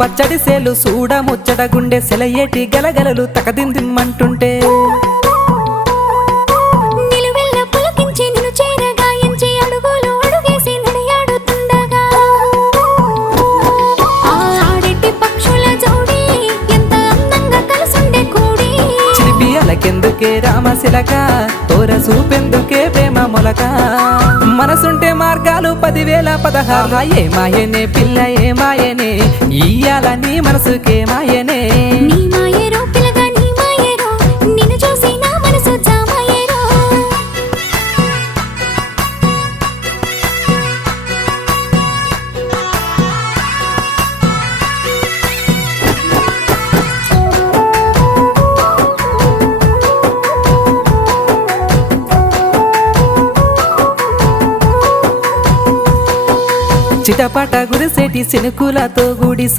పచ్చడి సేలు సూడ ముచ్చట గుండె సెలయేటి గలగలలు తకదిందిమ్మంటుంటే నిలువెల్ల పులకించి నిన్ను చేరగాయించి అడుగులు అడుగేసి నడియాడుతుండగా ఆడెట్టి పక్షుల జోడి ఎంత అందంగా కలుసుండే కూడి చిలిపియలకెందుకే రామశిలక తోర చూపెందుకే ప్రేమ మొలక మనసుంటే మార్గాలు 10,016 ఏమాయనే పిల్ల ఏమాయనే ఇయ్యాల నీ మనసుకే మాయనే నీ మాయేరో పిల్లగా నీ మాయేరో నిన్ను చూసి నా మనసు జామాయేరో చిటపట గురిసేటి సినుకులతో గుడి